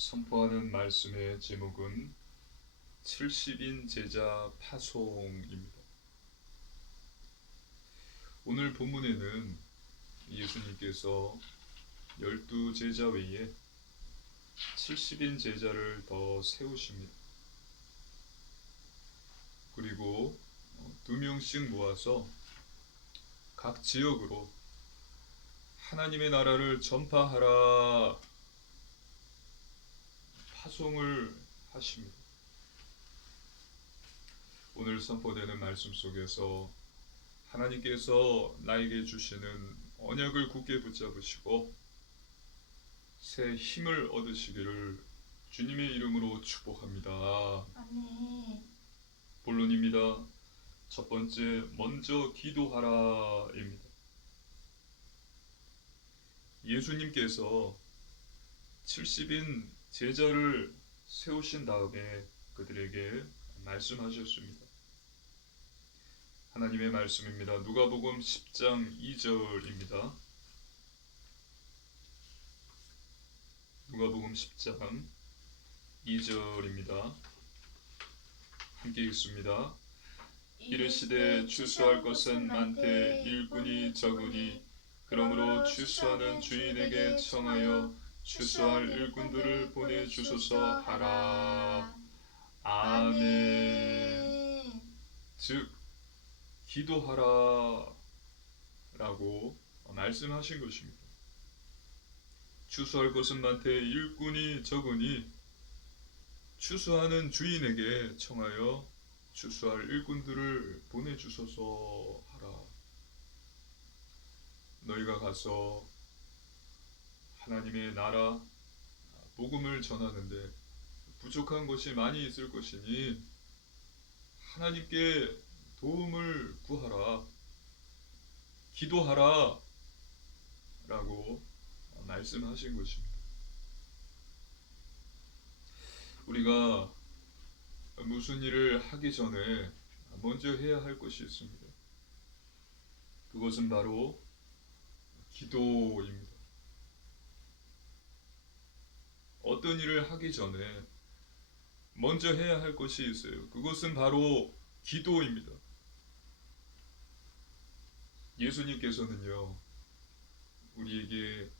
선포하는 말씀의 제목은 70인 제자 파송입니다. 오늘 본문에는 예수님께서 12제자 외에 70인 제자를 더 세우십니다. 그리고 2명씩 모아서 각 지역으로 하나님의 나라를 전파하라 파송을 하십니다. 오늘 선포되는 말씀 속에서 하나님께서 나에게 주시는 언약을 굳게 붙잡으시고 새 힘을 얻으시기를 주님의 이름으로 축복합니다. 아멘. 본론입니다. 첫 번째, 먼저 기도하라입니다. 예수님께서 70인 제자를 세우신 다음에 그들에게 말씀하셨습니다. 하나님의 말씀입니다. 누가복음 10장 2절입니다. 누가복음 10장 2절입니다. 함께 읽습니다. 이르시되 추수할 것은 많되 일꾼이 적으니 그러므로 추수하는 주인에게 청하여 추수할 일꾼들을 보내주소서 하라. 아멘. 즉 기도하라 라고 말씀하신 것입니다. 추수할 것은 많되 일꾼이 적으니 추수하는 주인에게 청하여 추수할 일꾼들을 보내주소서 하라. 너희가 가서 하나님의 나라 복음을 전하는데 부족한 것이 많이 있을 것이니 하나님께 도움을 구하라, 기도하라 라고 말씀하신 것입니다. 우리가 무슨 일을 하기 전에 먼저 해야 할 것이 있습니다. 그것은 바로 기도입니다. 어떤 일을 하기 전에 먼저 해야 할 것이 있어요. 그것은 바로 기도입니다. 예수님께서는요, 우리에게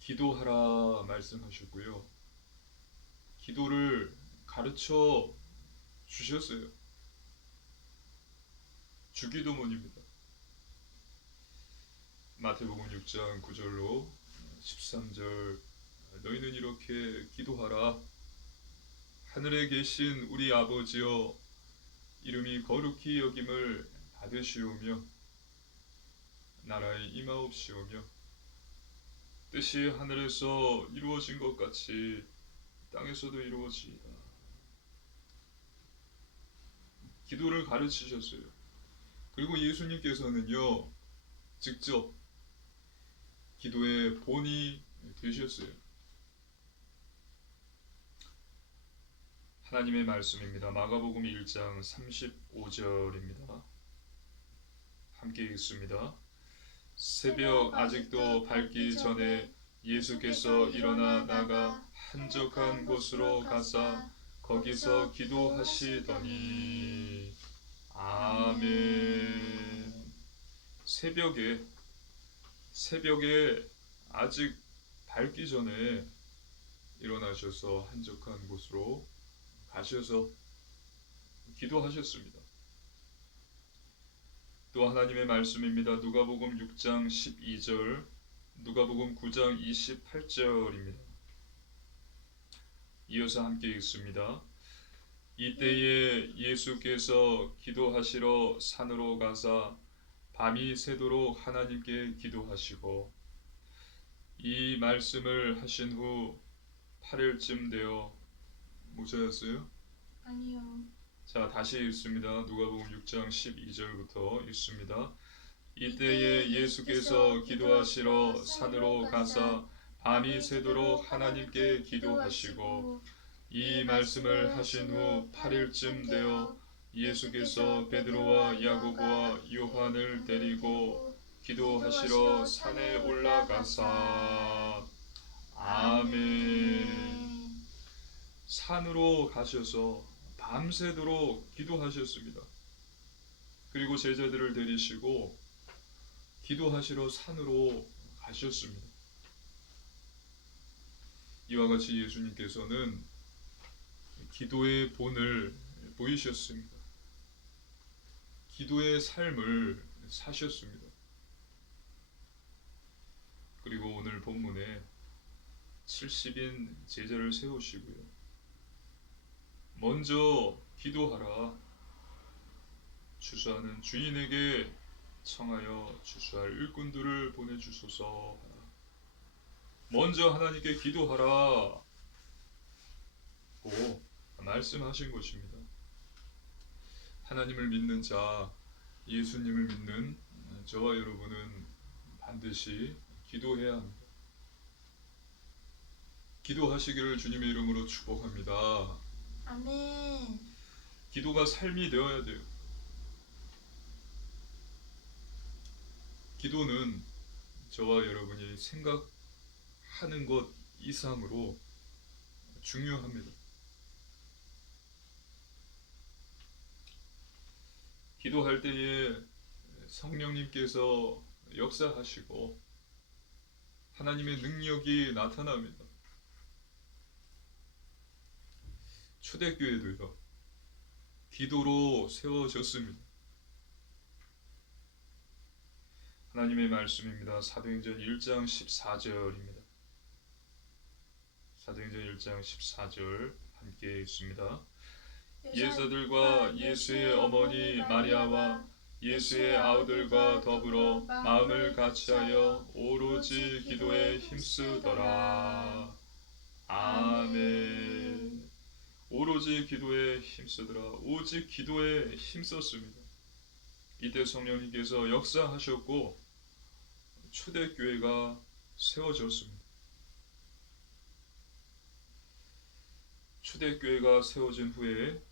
기도하라 말씀하셨고요. 기도를 가르쳐 주셨어요. 주기도문입니다. 마태복음 6장 9절로 13절 너희는 이렇게 기도하라. 하늘에 계신 우리 아버지여 이름이 거룩히 여김을 받으시오며 나라의 임하옵시오며 뜻이 하늘에서 이루어진 것 같이 땅에서도 이루어지이다. 기도를 가르치셨어요. 그리고 예수님께서는요, 직접 기도의 본이 되셨어요. 하나님의 말씀입니다. 마가복음 1장 35절입니다. 함께 읽습니다. 새벽 아직도 밝기 전에 예수께서 일어나 나가 한적한 곳으로 가사 거기서 기도하시더니 아멘. 새벽에 아직 밝기 전에 일어나셔서 한적한 곳으로 가셔서 기도하셨습니다. 또 하나님의 말씀입니다. 누가복음 6장 12절, 누가복음 9장 28절입니다. 이어서 함께 읽습니다. 이때에 예수께서 기도하시러 산으로 가사 밤이 새도록 하나님께 기도하시고 이 말씀을 하신 후 8일쯤 되어 모자였어요? 아니요. 자, 다시 읽습니다. 누가복음 6장 12절부터 읽습니다. 이때에 예수께서 기도하시러 산으로 가사 밤이 새도록 하나님께 기도하시고 이 말씀을 하신 후 8일쯤 되어 예수께서 베드로와 야고보와 요한을 데리고 기도하시러 산에 올라가사 아멘. 산으로 가셔서 밤새도록 기도하셨습니다. 그리고 제자들을 데리시고 기도하시러 산으로 가셨습니다. 이와 같이 예수님께서는 기도의 본을 보이셨습니다. 기도의 삶을 사셨습니다. 그리고 오늘 본문에 70인 제자를 세우시고요. 먼저 기도하라. 추수하는 주인에게 청하여 추수할 일꾼들을 보내주소서 하라. 먼저 하나님께 기도하라 고 말씀하신 것입니다. 하나님을 믿는 자, 예수님을 믿는 저와 여러분은 반드시 기도해야 합니다. 기도하시기를 주님의 이름으로 축복합니다. 아멘. 기도가 삶이 되어야 돼요. 기도는 저와 여러분이 생각하는 것 이상으로 중요합니다. 기도할 때에 성령님께서 역사하시고 하나님의 능력이 나타납니다. 초대교회도요, 기도로 세워졌습니다. 하나님의 말씀입니다. 사도행전 1장 14절입니다. 사도행전 1장 14절 함께 읽습니다. 예사들과 예수의 어머니 마리아와 예수의 아우들과 더불어 마음을 같이하여 오로지 기도에 힘쓰더라. 아멘. 오로지 기도에 힘쓰더라. 오직 기도에 힘썼습니다. 이때 성령님께서 역사하셨고 초대교회가 세워졌습니다. 초대교회가 세워진 후에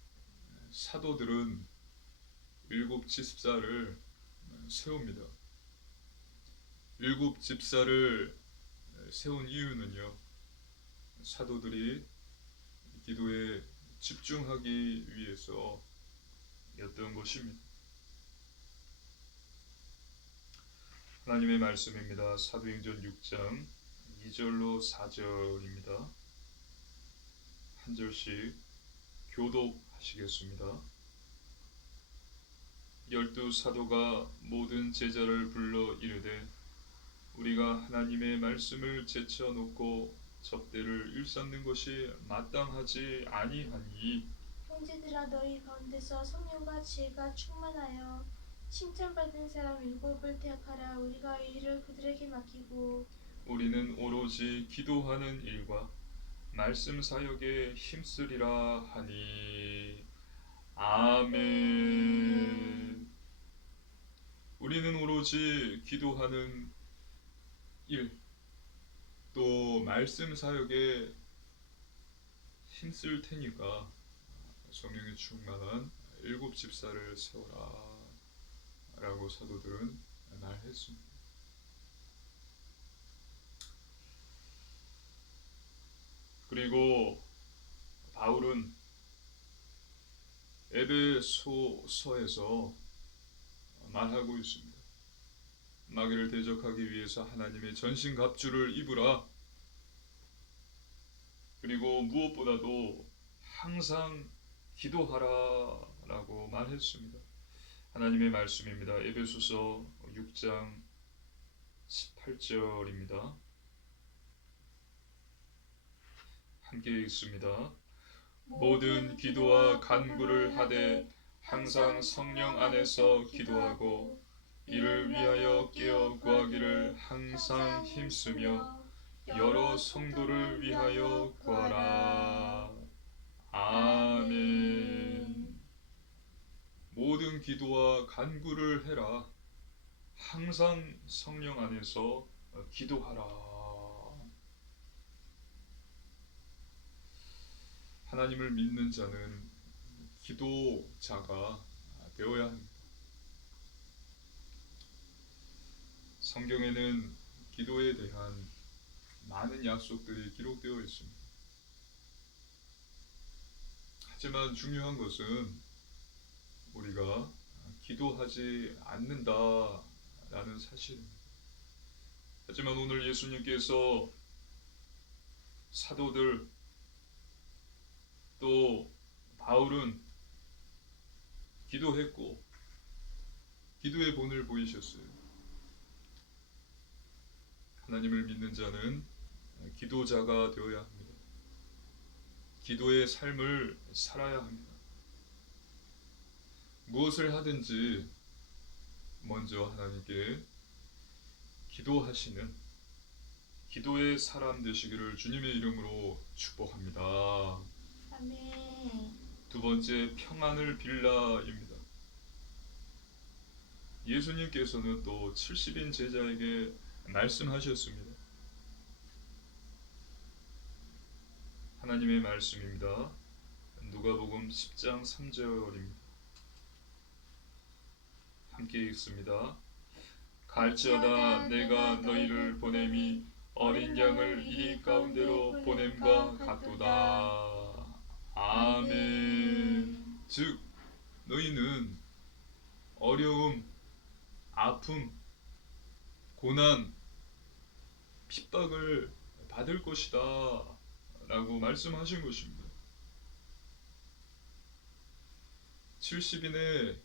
사도들은 7 집사를 세웁니다. 7 집사를 세운 이유는요, 사도들이 기도에 집중하기 위해서였던 것입니다. 하나님의 말씀입니다. 사도행전 6장 2절로 4절입니다. 한 절씩 교독하시겠습니다. 12 사도가 모든 제자를 불러 이르되 우리가 하나님의 말씀을 제쳐놓고 접대를 일삼는 것이 마땅하지 아니하니 형제들아, 너희 가운데서 성령과 지혜가 충만하여 칭찬받은 사람 7을 택하라. 우리가 이 일을 그들에게 맡기고 우리는 오로지 기도하는 일과 말씀 사역에 힘쓰리라 하니. 아멘. 우리는 오로지 기도하는 일, 또 말씀 사역에 힘쓸 테니까 성령의 충만한 7 집사를 세워라 라고 사도들은 말했습니다. 그리고 바울은 에베소서에서 말하고 있습니다. 마귀를 대적하기 위해서 하나님의 전신갑주를 입으라. 그리고 무엇보다도 항상 기도하라 라고 말했습니다. 하나님의 말씀입니다. 에베소서 6장 18절입니다. 함께 읽습니다. 모든 기도와 간구를 하되 항상 성령 안에서 기도하고 이를 위하여 깨어 구하기를 항상 힘쓰며 여러 성도를 위하여 구하라. 아멘. 모든 기도와 간구를 해라. 항상 성령 안에서 기도하라. 하나님을 믿는 자는 기도자가 되어야 합니다. 성경에는 기도에 대한 많은 약속들이 기록되어 있습니다. 하지만 중요한 것은 우리가 기도하지 않는다라는 사실입니다. 하지만 오늘 예수님께서 사도들 또 바울은 기도했고 기도의 본을 보이셨어요. 하나님을 믿는 자는 기도자가 되어야 합니다. 기도의 삶을 살아야 합니다. 무엇을 하든지 먼저 하나님께 기도하시는 기도의 사람 되시기를 주님의 이름으로 축복합니다. 아멘. 두 번째, 평안을 빌라입니다. 예수님께서는 또 70인 제자에게 말씀하셨습니다. 하나님의 말씀입니다. 누가복음 10장 3절입니다. 함께 읽습니다. 갈지어다 내가 너희를 보냄이 어린 양을 이 가운데로 보냄과 같도다. 아멘. 즉 너희는 어려움, 아픔, 고난, 핍박을 받을 것이다 라고 말씀하신 것입니다. 70인의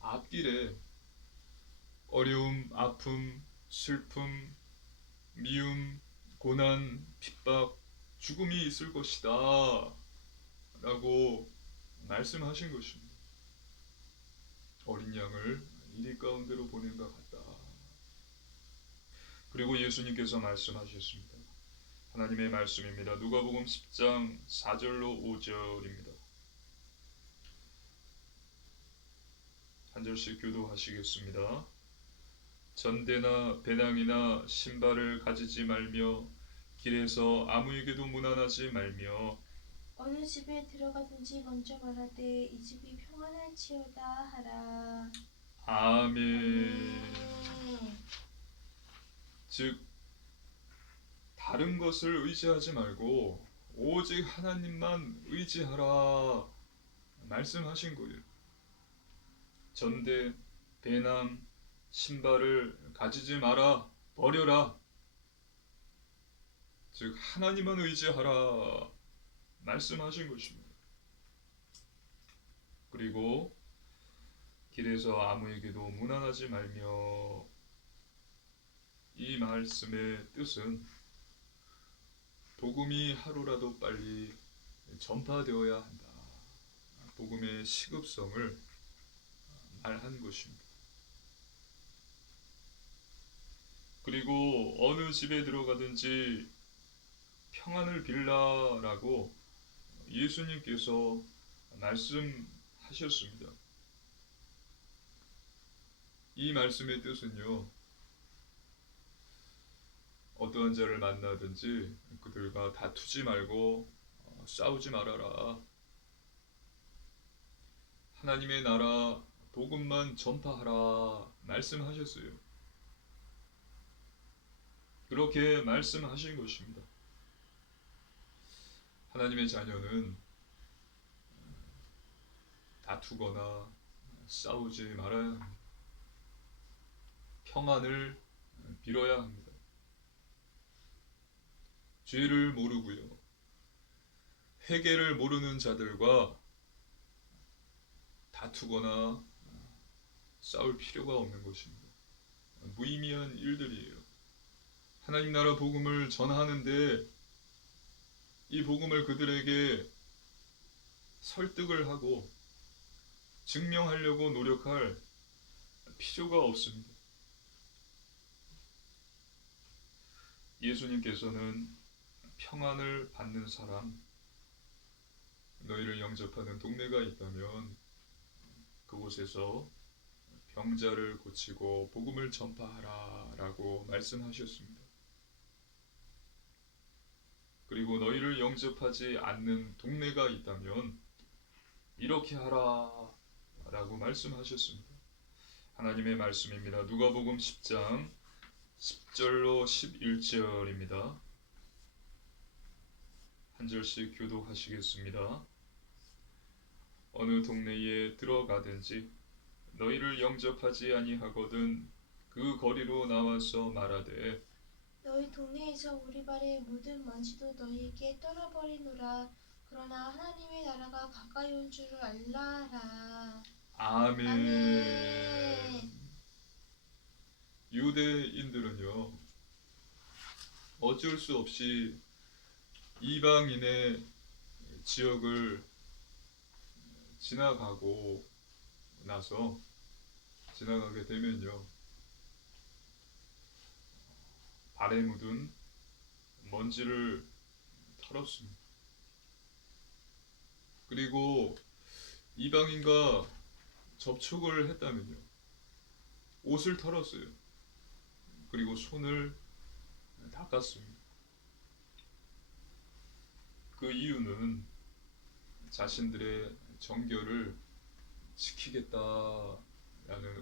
앞길에 어려움, 아픔, 슬픔, 미움, 고난, 핍박, 죽음이 있을 것이다 라고 말씀하신 것입니다. 어린 양을 이리 가운데로 보낸 것 같다. 그리고 예수님께서 말씀하셨습니다. 하나님의 말씀입니다. 누가복음 10장 4절로 5절입니다. 한 절씩 교도하시겠습니다. 전대나 배낭이나 신발을 가지지 말며 길에서 아무에게도 무난하지 말며 어느 집에 들어가든지 먼저 말하되 이 집이 평안할지어다 하라. 아멘. 즉 다른 것을 의지하지 말고 오직 하나님만 의지하라 말씀하신 거예요. 전대, 배낭, 신발을 가지지 마라, 버려라. 즉 하나님만 의지하라 말씀하신 것입니다. 그리고 길에서 아무에게도 무난하지 말며, 이 말씀의 뜻은 복음이 하루라도 빨리 전파되어야 한다. 복음의 시급성을 말한 것입니다. 그리고 어느 집에 들어가든지 평안을 빌라라고 예수님께서 말씀하셨습니다. 이 말씀의 뜻은요, 어떠한 자를 만나든지 그들과 다투지 말고 싸우지 말아라. 하나님의 나라 복음만 전파하라 말씀하셨어요. 그렇게 말씀하신 것입니다. 하나님의 자녀는 다투거나 싸우지 말아야 합니다. 평안을 빌어야 합니다. 죄를 모르고요, 회개를 모르는 자들과 다투거나 싸울 필요가 없는 것입니다. 무의미한 일들이에요. 하나님 나라 복음을 전하는데 이 복음을 그들에게 설득을 하고 증명하려고 노력할 필요가 없습니다. 예수님께서는 평안을 받는 사람, 너희를 영접하는 동네가 있다면 그곳에서 병자를 고치고 복음을 전파하라 라고 말씀하셨습니다. 그리고 너희를 영접하지 않는 동네가 있다면 이렇게 하라 라고 말씀하셨습니다. 하나님의 말씀입니다. 누가복음 10장 10절로 11절입니다. 한 절씩 교독하시겠습니다. 어느 동네에 들어가든지 너희를 영접하지 아니하거든 그 거리로 나와서 말하되 너희 동네에서 우리 발에 묻은 먼지도 너희에게 떨어버리노라. 그러나 하나님의 나라가 가까이 온 줄을 알라라. 아멘. 아멘. 유대인들은요 어쩔 수 없이 이방인의 지역을 지나가고 나서 지나가게 되면요 발에 묻은 먼지를 털었습니다. 그리고 이방인과 접촉을 했다면요 옷을 털었어요. 그리고 손을 닦았습니다. 그 이유는 자신들의 정결을 지키겠다라는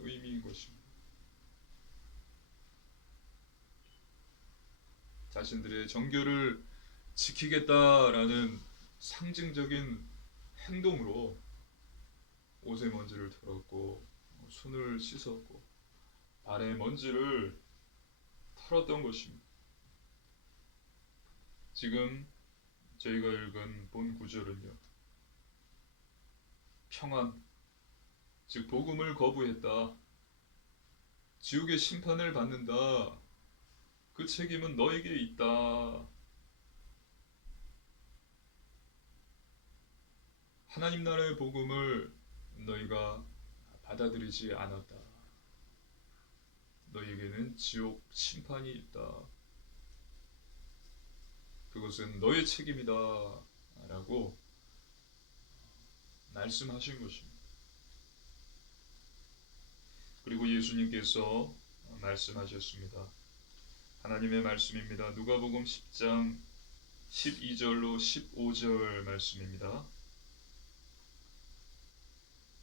의미인 것입니다. 자신들의 정결을 지키겠다라는 상징적인 행동으로 옷에 먼지를 털었고 손을 씻었고 발에 먼지를 털었던 것입니다. 지금 저희가 읽은 본 구절은요 평안, 즉 복음을 거부했다, 지옥의 심판을 받는다, 그 책임은 너에게 있다, 하나님 나라의 복음을 너희가 받아들이지 않았다, 너희에게는 지옥 심판이 있다, 그것은 너의 책임이다 라고 말씀하신 것입니다. 그리고 예수님께서 말씀하셨습니다. 하나님의 말씀입니다. 누가복음 10장 12절로 15절 말씀입니다.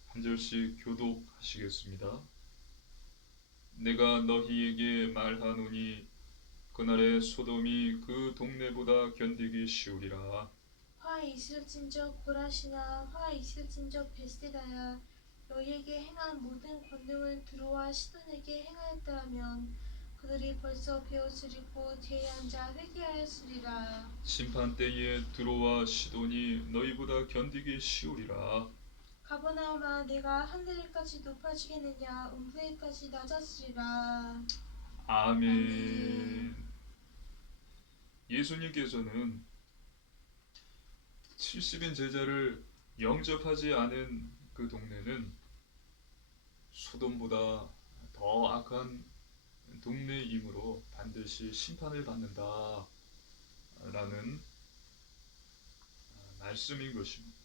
한 절씩 교독하시겠습니다. 내가 너희에게 말하노니 그날에 소돔이 그 동네보다 견디기 쉬우리라. 화 있을진저 고라시나 화 있을진저 베세다야. 너희에게 행한 모든 권능을 두로와 시돈에게 행하였더라면 그들이 벌써 베옷을 입고 뒤에 앉아 회개하였으리라. 심판 때에 두로와 시돈이 너희보다 견디기 쉬우리라. 가버나움아 내가 하늘에까지 높아지겠느냐 음부에까지 낮았으리라. 아멘. 예수님께서는 70인 제자를 영접하지 않은 그 동네는 소돔보다 더 악한 동네이므로 반드시 심판을 받는다 라는 말씀인 것입니다.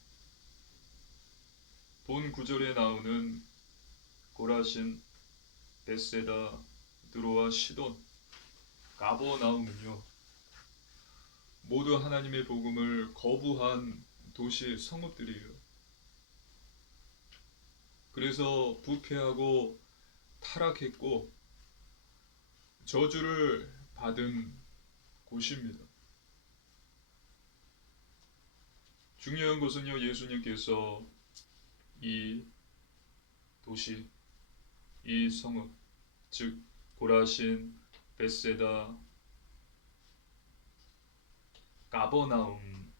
본 구절에 나오는 고라신, 벳세다, 두로와 시돈, 가버나움은요 모두 하나님의 복음을 거부한 도시 성읍들이에요. 그래서 부패하고 타락했고 저주를 받은 곳입니다. 중요한 것은요, 예수님께서 이 도시, 이 성읍, 즉 고라신, 벳세다, 가버나움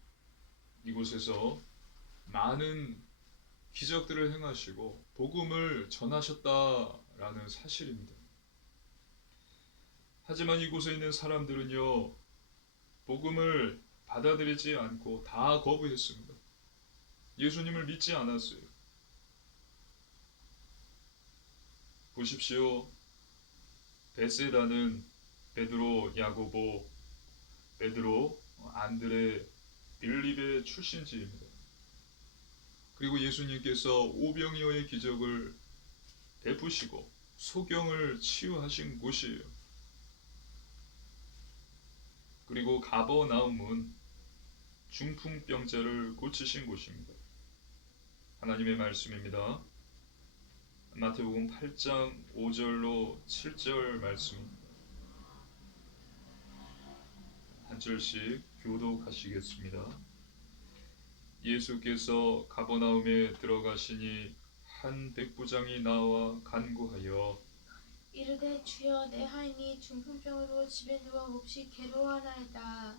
이곳에서 많은 기적들을 행하시고 복음을 전하셨다라는 사실입니다. 하지만 이곳에 있는 사람들은요 복음을 받아들이지 않고 다 거부했습니다. 예수님을 믿지 않았어요. 보십시오. 벳세다는 베드로, 야고보, 베드로, 안드레, 빌립의 출신지입니다. 그리고 예수님께서 오병이어의 기적을 베푸시고 소경을 치유하신 곳이에요. 그리고 가버나움은 중풍병자를 고치신 곳입니다. 하나님의 말씀입니다. 마태복음 8장 5절로 7절 말씀입니다. 절씩 교독하시겠습니다. 예수께서 가버나움에 들어가시니 한 백부장이 나와 간구하여 이르되 주여 내 하인이 중풍병으로 집에 누워 몹시 괴로워하나이다.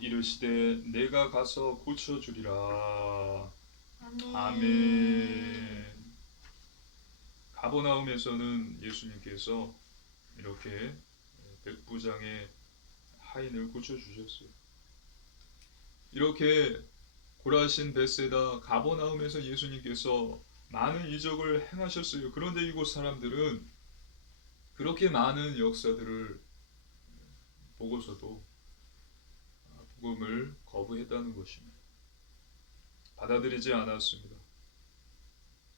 이르시되 내가 가서 고쳐주리라. 아멘. 아멘. 가버나움에서는 예수님께서 이렇게 백부장의 하인을 고쳐주셨어요. 이렇게 고라신 베세다 가버나움에서 예수님께서 많은 이적을 행하셨어요. 그런데 이곳 사람들은 그렇게 많은 역사들을 보고서도 복음을 거부했다는 것입니다. 받아들이지 않았습니다.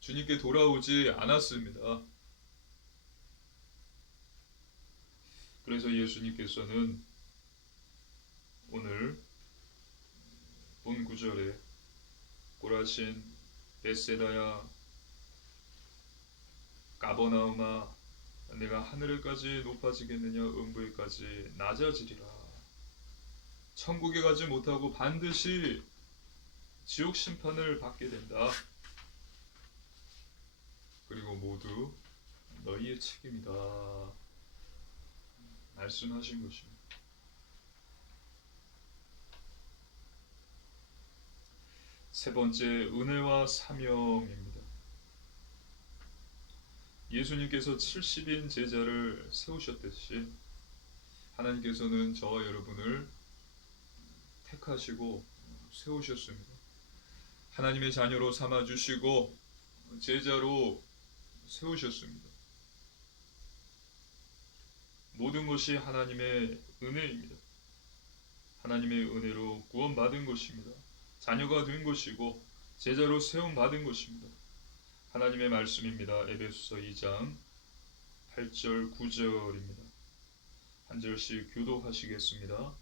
주님께 돌아오지 않았습니다. 그래서 예수님께서는 오늘 본 구절에 고라신 베세다야 가버나움아 내가 하늘에까지 높아지겠느냐 음부에까지 낮아지리라. 천국에 가지 못하고 반드시 지옥 심판을 받게 된다. 그리고 모두 너희의 책임이다. 말씀하신 것입니다. 세 번째, 은혜와 사명입니다. 예수님께서 70인 제자를 세우셨듯이 하나님께서는 저와 여러분을 택하시고 세우셨습니다. 하나님의 자녀로 삼아주시고 제자로 세우셨습니다. 모든 것이 하나님의 은혜입니다. 하나님의 은혜로 구원받은 것입니다. 자녀가 된 것이고 제자로 세움받은 것입니다. 하나님의 말씀입니다. 에베소서 2장 8절 9절입니다. 한 절씩 교독하시겠습니다.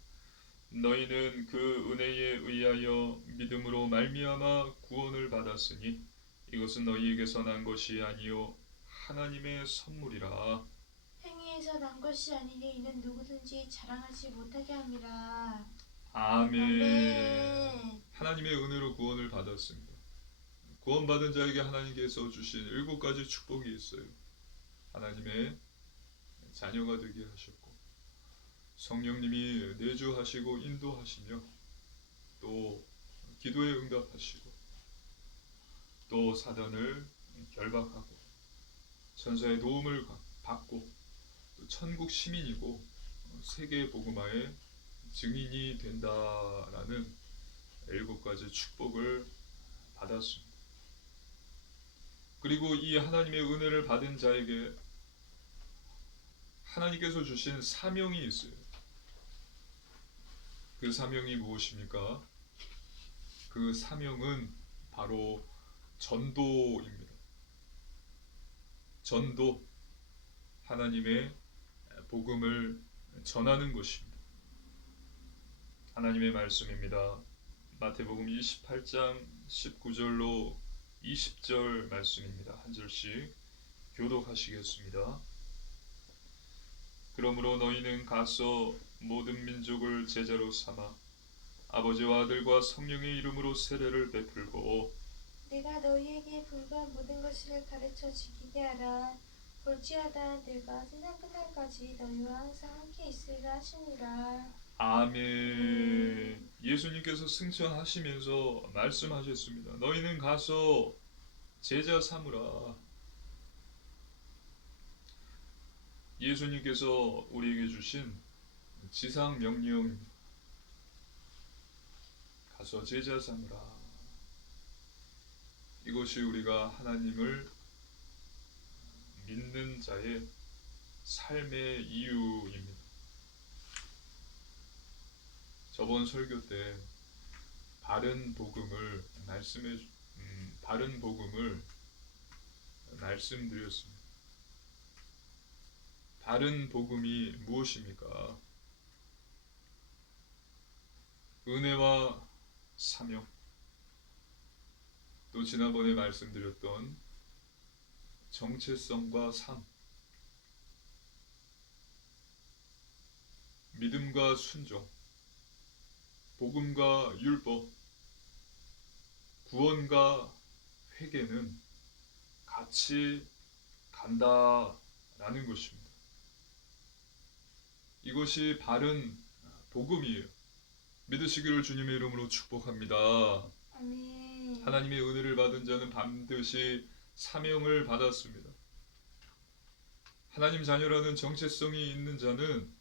너희는 그 은혜에 의하여 믿음으로 말미암아 구원을 받았으니 이것은 너희에게서 난 것이 아니요 하나님의 선물이라. 행위에서 난 것이 아니니 이는 누구든지 자랑하지 못하게 함이라. 아멘. 아멘. 하나님의 은혜로 구원을 받았습니다. 구원받은 자에게 하나님께서 주신 7가지 축복이 있어요. 하나님의 자녀가 되게 하셨고 성령님이 내주하시고 인도하시며 또 기도에 응답하시고 또 사단을 결박하고 천사의 도움을 받고 또 천국 시민이고 세계 복음화의 증인이 된다라는 7가지 축복을 받았습니다. 그리고 이 하나님의 은혜를 받은 자에게 하나님께서 주신 사명이 있어요. 그 사명이 무엇입니까? 그 사명은 바로 전도입니다. 전도, 하나님의 복음을 전하는 것입니다. 하나님의 말씀입니다. 마태복음 28장 19절로 20절 말씀입니다. 한 절씩 교독하시겠습니다. 그러므로 너희는 가서 모든 민족을 제자로 삼아 아버지와 아들과 성령의 이름으로 세례를 베풀고 내가 너희에게 분부한 모든 것을 가르쳐 지키게 하라. 볼지어다 내가 세상 끝날까지 너희와 항상 함께 있으리라 하시니라. 아멘. 예수님께서 승천하시면서 말씀하셨습니다. 너희는 가서 제자 삼으라. 예수님께서 우리에게 주신 지상 명령입니다. 가서 제자 삼으라. 이것이 우리가 하나님을 믿는 자의 삶의 이유입니다. 저번 설교 때 바른 복음을 말씀드렸습니다. 바른 복음이 무엇입니까? 은혜와 사명, 또 지난번에 말씀드렸던 정체성과 삶, 믿음과 순종, 복음과 율법, 구원과 회개는 같이 간다라는 것입니다. 이것이 바른 복음이에요. 믿으시기를 주님의 이름으로 축복합니다. 아멘. 하나님의 은혜를 받은 자는 반드시 사명을 받았습니다. 하나님 자녀라는 정체성이 있는 자는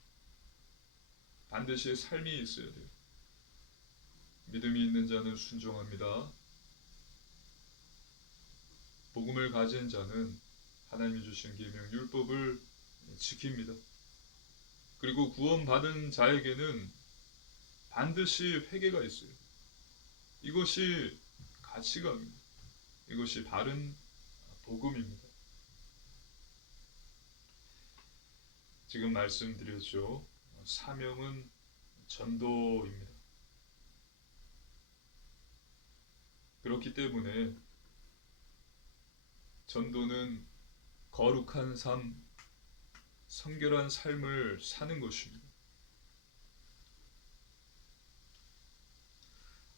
반드시 삶이 있어야 돼요. 믿음이 있는 자는 순종합니다. 복음을 가진 자는 하나님이 주신 계명 율법을 지킵니다. 그리고 구원받은 자에게는 반드시 회개가 있어요. 이것이 가치관입니다. 이것이 바른 복음입니다. 지금 말씀드렸죠. 사명은 전도입니다. 그렇기 때문에 전도는 거룩한 삶, 성결한 삶을 사는 것입니다.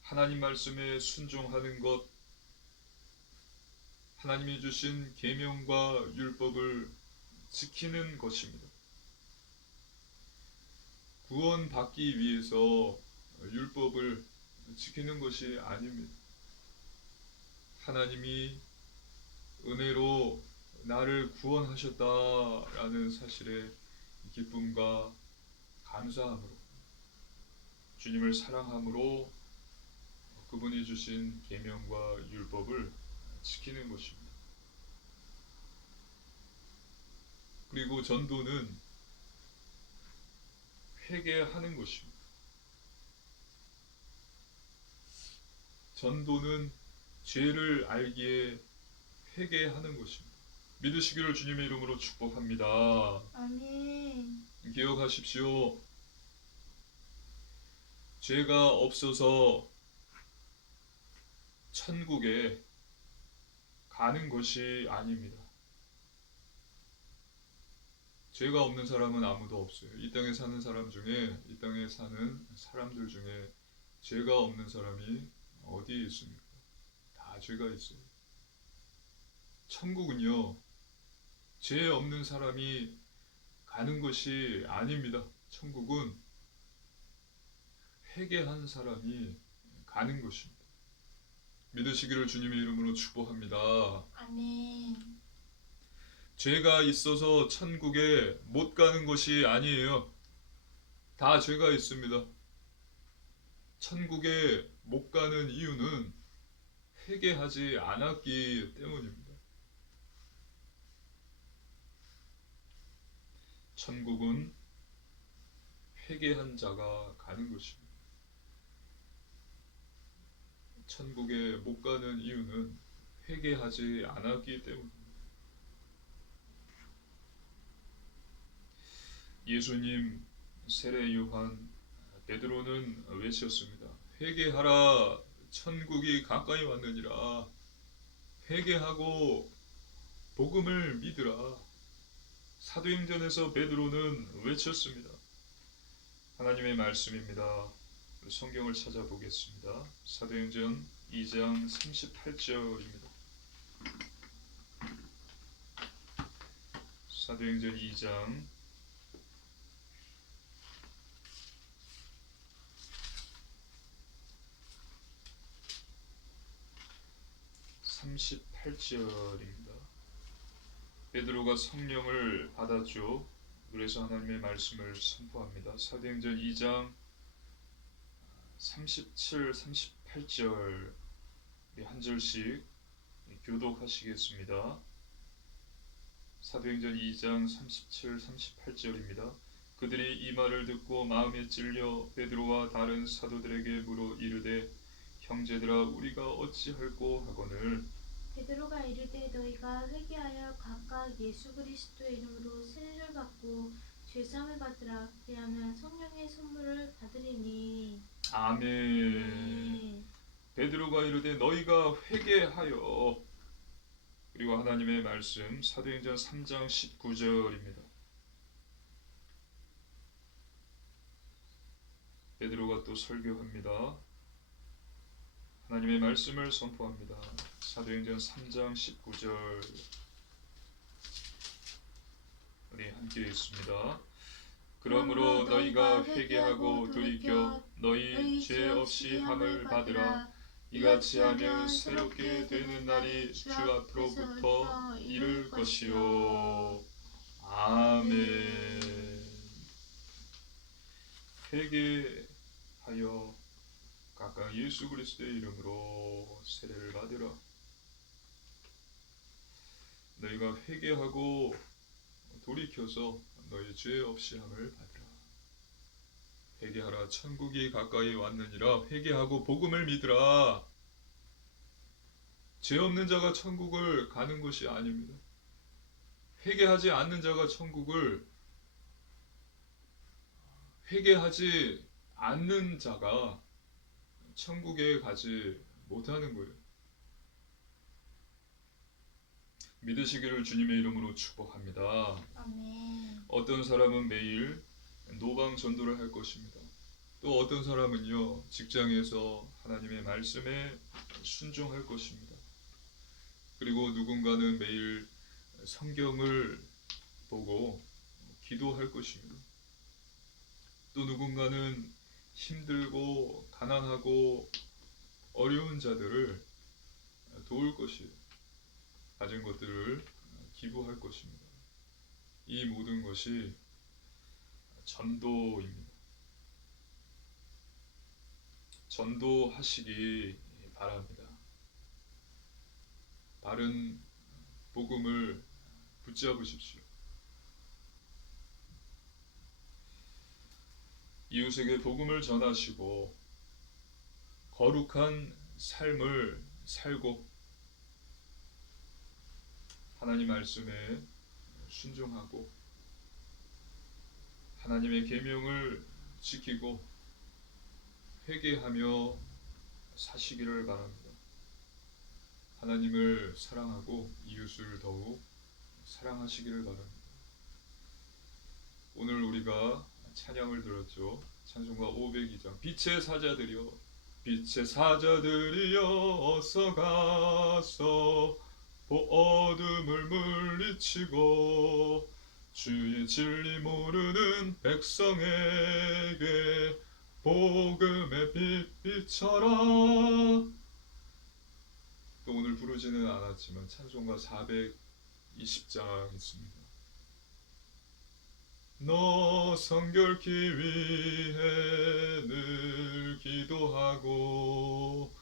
하나님 말씀에 순종하는 것, 하나님이 주신 계명과 율법을 지키는 것입니다. 구원받기 위해서 율법을 지키는 것이 아닙니다. 하나님이 은혜로 나를 구원하셨다라는 사실에 기쁨과 감사함으로, 주님을 사랑함으로 그분이 주신 계명과 율법을 지키는 것입니다. 그리고 전도는 회개하는 것입니다. 전도는 죄를 알기에 회개하는 것입니다. 믿으시기를 주님의 이름으로 축복합니다. 아멘. 기억하십시오. 죄가 없어서 천국에 가는 것이 아닙니다. 죄가 없는 사람은 아무도 없어요. 이 땅에 사는 사람 중에, 이 땅에 사는 사람들 중에 죄가 없는 사람이 어디에 있습니까? 다 죄가 있어요. 천국은요, 죄 없는 사람이 가는 것이 아닙니다. 천국은 회개한 사람이 가는 것입니다. 믿으시기를 주님의 이름으로 축복합니다. 아멘. 죄가 있어서 천국에 못 가는 것이 아니에요. 다 죄가 있습니다. 천국에 못 가는 이유는 회개하지 않았기 때문입니다. 천국은 회개한 자가 가는 것입니다. 천국에 못 가는 이유는 회개하지 않았기 때문입니다. 예수님, 세례 요한, 베드로는 외쳤습니다. 회개하라, 천국이 가까이 왔느니라. 회개하고 복음을 믿으라. 사도행전에서 베드로는 외쳤습니다. 하나님의 말씀입니다. 성경을 찾아보겠습니다. 사도행전 2장 38절입니다. 사도행전 2장 38절입니다. 베드로가 성령을 받았죠. 그래서 하나님의 말씀을 선포합니다. 사도행전 2장 37, 38절 한 절씩 교독하시겠습니다. 사도행전 2장 37, 38절입니다. 그들이 이 말을 듣고 마음에 찔려 베드로와 다른 사도들에게 물어 이르되 형제들아 우리가 어찌할꼬 하거늘 베드로가 이르되 너희가 회개하여 각각 예수 그리스도의 이름으로 세례를 받고 죄사함을 받으라. 그리하면 성령의 선물을 받으리니. 아멘. 베드로가 이르되 너희가 회개하여. 그리고 하나님의 말씀 사도행전 3장 19절입니다. 베드로가 또 설교합니다. 하나님의 말씀을 선포합니다. 사도행전 3장 19절 우리 함께 읽습니다. 그러므로 너희가 회개하고 돌이켜 너희 죄 없이 함을 받으라. 이같이 하면 새롭게 되는 날이 주 앞으로부터 이를 것이요. 아멘. 회개하여 각각 예수 그리스도의 이름으로 세례를 받으라. 너희가 회개하고 돌이켜서 너희 죄 없이 함을 받으라. 회개하라, 천국이 가까이 왔느니라. 회개하고 복음을 믿으라. 죄 없는 자가 천국을 가는 것이 아닙니다. 회개하지 않는 자가 천국을, 회개하지 않는 자가 천국에 가지 못하는 거예요. 믿으시기를 주님의 이름으로 축복합니다. 아멘. 어떤 사람은 매일 노방 전도를 할 것입니다. 또 어떤 사람은요, 직장에서 하나님의 말씀에 순종할 것입니다. 그리고 누군가는 매일 성경을 보고 기도할 것입니다. 또 누군가는 힘들고 가난하고 어려운 자들을 도울 것이에요. 가진 것들을 기부할 것입니다. 이 모든 것이 전도입니다. 전도하시기 바랍니다. 바른 복음을 붙잡으십시오. 이웃에게 복음을 전하시고 거룩한 삶을 살고 하나님 말씀에 순종하고 하나님의 계명을 지키고 회개하며 사시기를 바랍니다. 하나님을 사랑하고 이웃을 더욱 사랑하시기를 바랍니다. 오늘 우리가 찬양을 들었죠. 찬송가 502장 빛의 사자들이여, 빛의 사자들이여 어서 가서 어둠을 물리치고 주의 진리 모르는 백성에게 복음의 빛 비춰라. 또 오늘 부르지는 않았지만 찬송가 420장 있습니다. 너 성결케 위해 늘 기도하고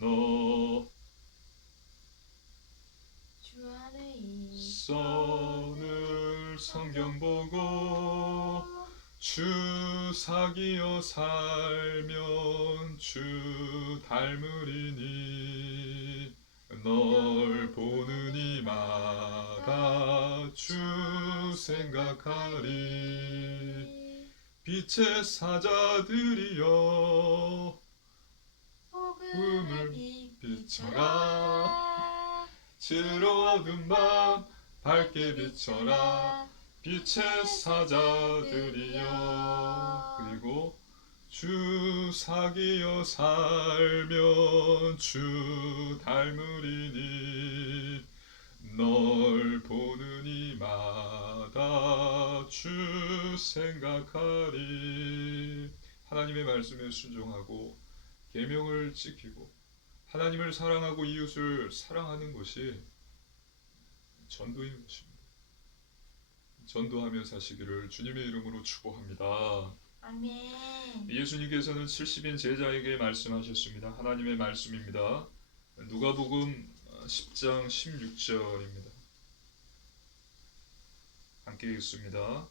너 주 안에 있어 늘 성경 보고 주 사귀어 살면 주 닮으리니 널 보는 이마다 주 생각하리. 빛의 사자들이여 복음을 비춰라. 지루어둔 밤 밝게 비춰라. 빛의 사자들이여. 그리고 주 사귀어 살면 주 닮으리니 널 보는 이마다 주 생각하리. 하나님의 말씀에 순종하고 계명을 지키고 하나님을 사랑하고 이웃을 사랑하는 것이 전도인 것입니다. 전도하며 사시기를 주님의 이름으로 축복합니다. 아멘. 예수님께서는 70인 제자에게 말씀하셨습니다. 하나님의 말씀입니다. 누가복음 10장 16절입니다. 함께 읽습니다.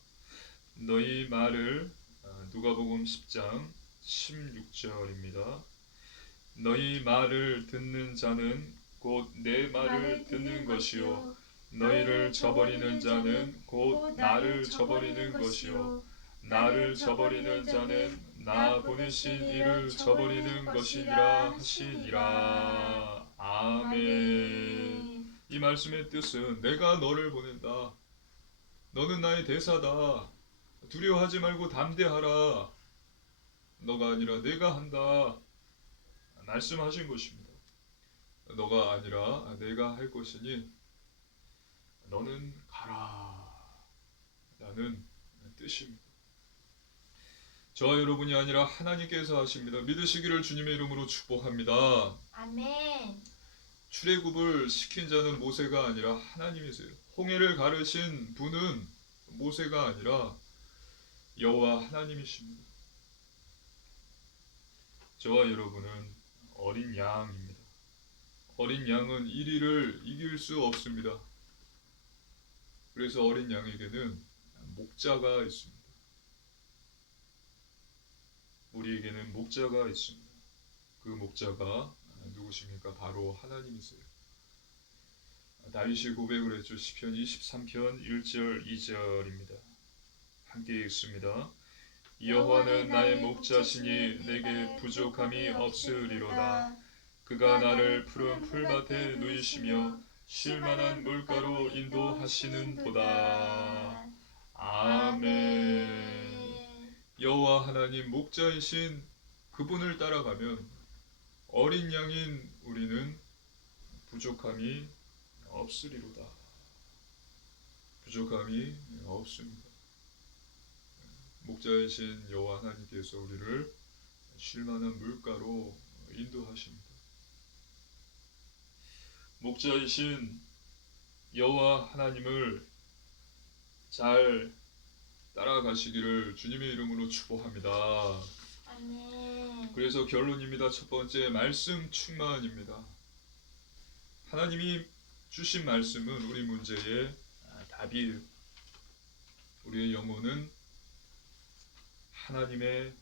너희 말을 누가복음 10장 16절입니다. 너희 말을 듣는 자는 곧 내 말을 듣는 것이요 너희를 저버리는 자는 곧 나를 저버리는 것이요 나를 저버리는 자는 나 보내신 이를 저버리는 것이니라 하시니라. 아멘. 이 말씀의 뜻은 내가 너를 보낸다. 너는 나의 대사다. 두려워하지 말고 담대하라. 너가 아니라 내가 한다 말씀하신 것입니다. 너가 아니라 내가 할 것이니 너는 가라 라는 뜻입니다. 저와 여러분이 아니라 하나님께서 하십니다. 믿으시기를 주님의 이름으로 축복합니다. 아멘. 출애굽을 시킨 자는 모세가 아니라 하나님이세요. 홍해를 가르신 분은 모세가 아니라 여호와 하나님이십니다. 저와 여러분은 어린 양입니다. 어린 양은 이리를 이길 수 없습니다. 그래서 어린 양에게는 목자가 있습니다. 우리에게는 목자가 있습니다. 그 목자가 누구십니까? 바로 하나님이세요. 다윗이 고백을 했죠. 시편 23편 1절 2절입니다. 함께 읽습니다. 여호와는 나의 목자시니 내게 부족함이 없으리로다. 그가 나를 푸른 풀밭에 누이시며 쉴만한 물가로 인도하시는도다. 아멘. 여호와 하나님 목자이신 그분을 따라가면 어린 양인 우리는 부족함이 없으리로다. 부족함이 없습니다. 목자이신 여호와 하나님께서 우리를 쉴만한 물가로 인도하십니다. 목자이신 여호와 하나님을 잘 따라가시기를 주님의 이름으로 축복합니다. 아멘. 그래서 결론입니다. 첫 번째, 말씀 충만입니다. 하나님이 주신 말씀은 우리 문제의 답이에요. 우리의 영혼은 하나님의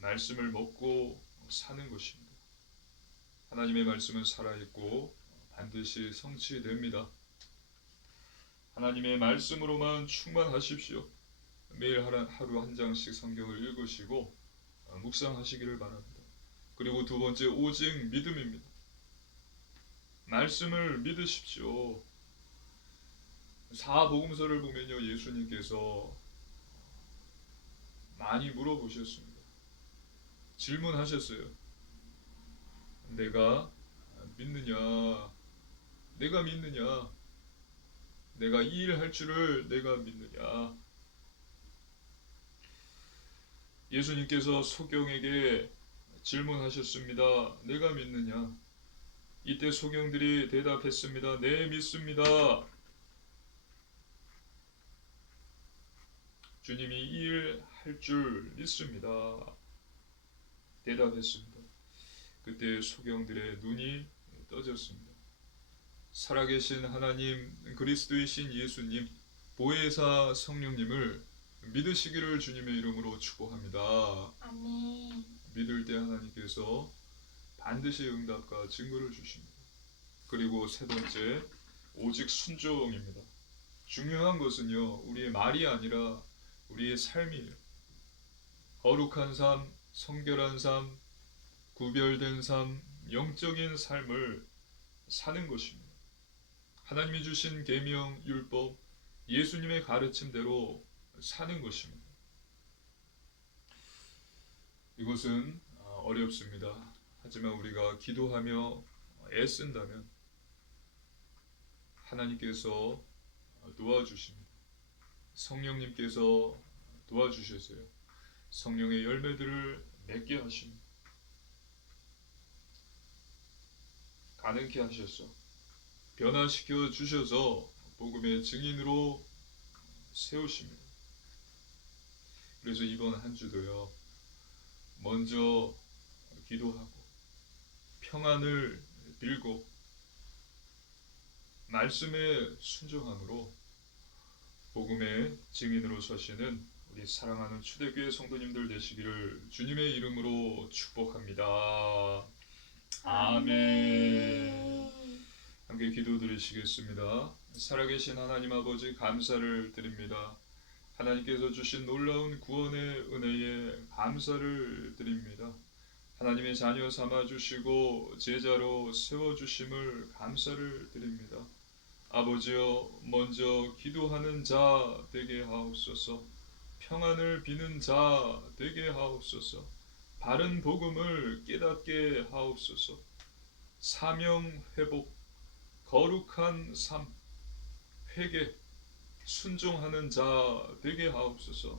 말씀을 먹고 사는 것입니다. 하나님의 말씀은 살아있고 반드시 성취됩니다. 하나님의 말씀으로만 충만하십시오. 매일 하루 한 장씩 성경을 읽으시고 묵상하시기를 바랍니다. 그리고 두 번째, 오직 믿음입니다. 말씀을 믿으십시오. 사복음서를 보면요, 예수님께서 많이 물어보셨습니다. 질문하셨어요. 내가 믿느냐? 내가 믿느냐? 내가 이 일 할 줄을 내가 믿느냐? 예수님께서 소경에게 질문하셨습니다. 내가 믿느냐? 이때 소경들이 대답했습니다. 네, 믿습니다. 주님이 이 일 할 줄 믿습니다. 대답했습니다. 그때 소경들의 눈이 떠졌습니다. 살아계신 하나님, 그리스도이신 예수님, 보혜사 성령님을 믿으시기를 주님의 이름으로 축복합니다. 아멘. 믿을 때 하나님께서 반드시 응답과 증거를 주십니다. 그리고 세 번째, 오직 순종입니다. 중요한 것은요, 우리의 말이 아니라 우리의 삶이에요. 거룩한 삶, 성결한 삶, 구별된 삶, 영적인 삶을 사는 것입니다. 하나님이 주신 계명, 율법, 예수님의 가르침대로 사는 것입니다. 이것은 어렵습니다. 하지만 우리가 기도하며 애쓴다면 하나님께서 도와주십니다. 성령님께서 도와주셨어요. 성령의 열매들을 맺게 하십니다. 가능케 하셔서 변화시켜 주셔서 복음의 증인으로 세우십니다. 그래서 이번 한 주도요, 먼저 기도하고 평안을 빌고 말씀에 순종함으로 복음의 증인으로 서시는 우리 사랑하는 초대교회 성도님들 되시기를 주님의 이름으로 축복합니다. 아멘. 함께 기도드리시겠습니다. 살아계신 하나님 아버지, 감사를 드립니다. 하나님께서 주신 놀라운 구원의 은혜에 감사를 드립니다. 하나님의 자녀 삼아주시고 제자로 세워주심을 감사를 드립니다. 아버지여, 먼저 기도하는 자 되게 하옵소서. 평안을 비는 자 되게 하옵소서. 바른 복음을 깨닫게 하옵소서. 사명 회복, 거룩한 삶, 회개, 순종하는 자 되게 하옵소서.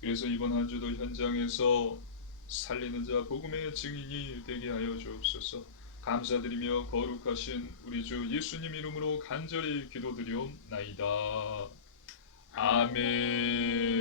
그래서 이번 한 주도 현장에서 살리는 자 복음의 증인이 되게 하여 주옵소서. 감사드리며 거룩하신 우리 주 예수님 이름으로 간절히 기도드리옵나이다. 아멘.